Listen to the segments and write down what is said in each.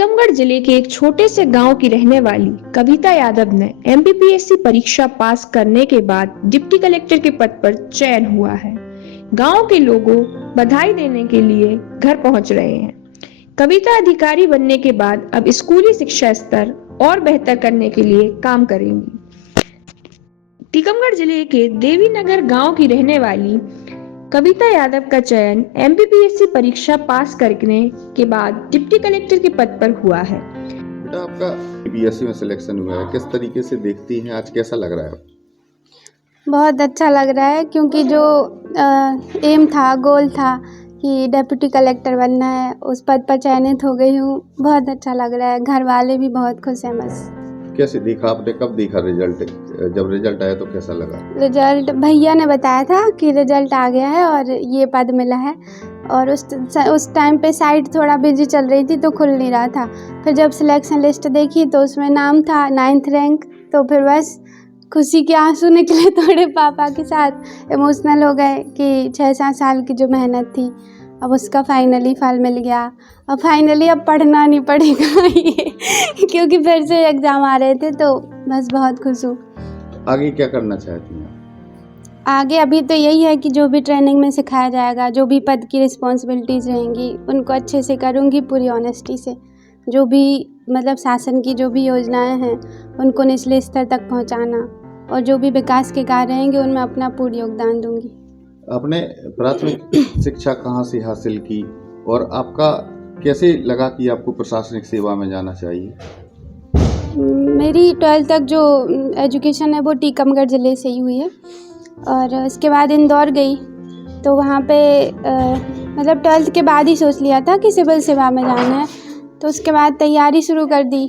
टीकमगढ़ जिले के एक छोटे से गांव की रहने वाली कविता यादव ने एमपीपीएससी परीक्षा पास करने के बाद डिप्टी कलेक्टर के पद पर चयन हुआ है। गांव के लोगों बधाई देने के लिए घर पहुंच रहे हैं। कविता अधिकारी बनने के बाद अब स्कूली शिक्षा स्तर और बेहतर करने के लिए काम करेंगी। टीकमगढ़ जिले के देवीनगर गांव की रहने वाली कविता यादव का चयन एमपीपीएससी परीक्षा पास करने के बाद डिप्टी कलेक्टर के पद पर हुआ है। बेटा, आपका बीएससी में सिलेक्शन हुआ है, किस तरीके से देखती हैं, आज कैसा लग रहा है? बहुत अच्छा लग रहा है, क्योंकि जो एम था, गोल था कि डिप्टी कलेक्टर बनना है, उस पद पर चयनित हो गई हूँ। बहुत अच्छा लग रहा है, घर वाले भी बहुत खुश हैं। बस कैसे देखा आपने, कब देखा रिजल्ट? जब रिजल्ट आया तो कैसा लगा? रिजल्ट भैया ने बताया था कि रिजल्ट आ गया है और ये पद मिला है, और उस टाइम पे साइट थोड़ा बिजी चल रही थी तो खुल नहीं रहा था। फिर जब सिलेक्शन लिस्ट देखी तो उसमें नाम था 9th रैंक, तो फिर बस खुशी के आंसू निकले थोड़े। पापा के साथ इमोशनल हो गए कि 6-7 साल की जो मेहनत थी अब उसका फाइनली फल मिल गया। अब फाइनली अब पढ़ना नहीं पड़ेगा ये क्योंकि फिर से एग्ज़ाम आ रहे थे, तो बस बहुत खुश हूँ। आगे क्या करना चाहती हैं? आगे अभी तो यही है कि जो भी ट्रेनिंग में सिखाया जाएगा, जो भी पद की रिस्पॉन्सिबिलिटीज़ रहेंगी, उनको अच्छे से करूँगी, पूरी ऑनेस्टी से। जो भी मतलब शासन की जो भी योजनाएं हैं उनको निचले स्तर तक पहुंचाना, और जो भी विकास के कार्य रहेंगे उनमें अपना पूर्ण योगदान दूंगी। आपने प्राथमिक शिक्षा कहाँ से हासिल की और आपका कैसे लगा कि आपको प्रशासनिक सेवा में जाना चाहिए? मेरी 12th तक जो एजुकेशन है वो टीकमगढ़ ज़िले से ही हुई है, और उसके बाद इंदौर गई तो वहाँ पे मतलब 12th के बाद ही सोच लिया था कि सिविल सेवा में जाना है। तो उसके बाद तैयारी शुरू कर दी,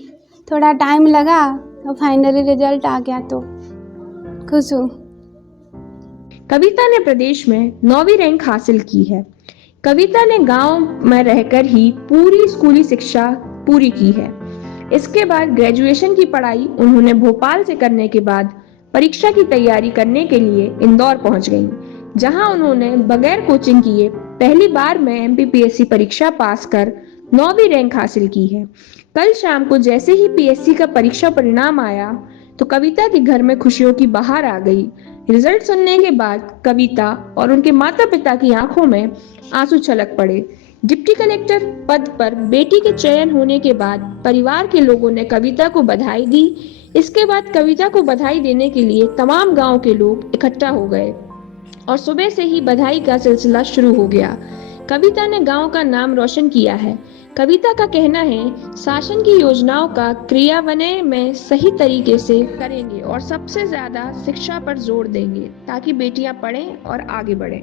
थोड़ा टाइम लगा तो फाइनली रिजल्ट आ गया, तो खुश हूँ। कविता ने प्रदेश में 9वीं रैंक हासिल की है। कविता ने गांव में रहकर ही पूरी स्कूली शिक्षा पूरी की है। इसके बाद ग्रेजुएशन की पढ़ाई उन्होंने भोपाल से करने के बाद परीक्षा की तैयारी करने के लिए इंदौर पहुंच गईं, जहां उन्होंने बगैर कोचिंग किए पहली बार में एमपीपीएससी परीक्षा पास कर 9वीं रैंक हासिल की है। कल शाम को जैसे ही पीएससी का परीक्षा परिणाम आया तो कविता के घर में खुशियों की बहार आ गई। रिजल्ट सुनने के बाद कविता और उनके माता पिता की आंखों में आंसू छलक पड़े। डिप्टी कलेक्टर पद पर बेटी के चयन होने के बाद परिवार के लोगों ने कविता को बधाई दी। इसके बाद कविता को बधाई देने के लिए तमाम गांव के लोग इकट्ठा हो गए और सुबह से ही बधाई का सिलसिला शुरू हो गया। कविता ने गांव का नाम रोशन किया है। कविता का कहना है, शासन की योजनाओं का क्रियान्वयन में सही तरीके से करेंगे और सबसे ज्यादा शिक्षा पर जोर देंगे ताकि बेटियां पढ़ें और आगे बढ़ें।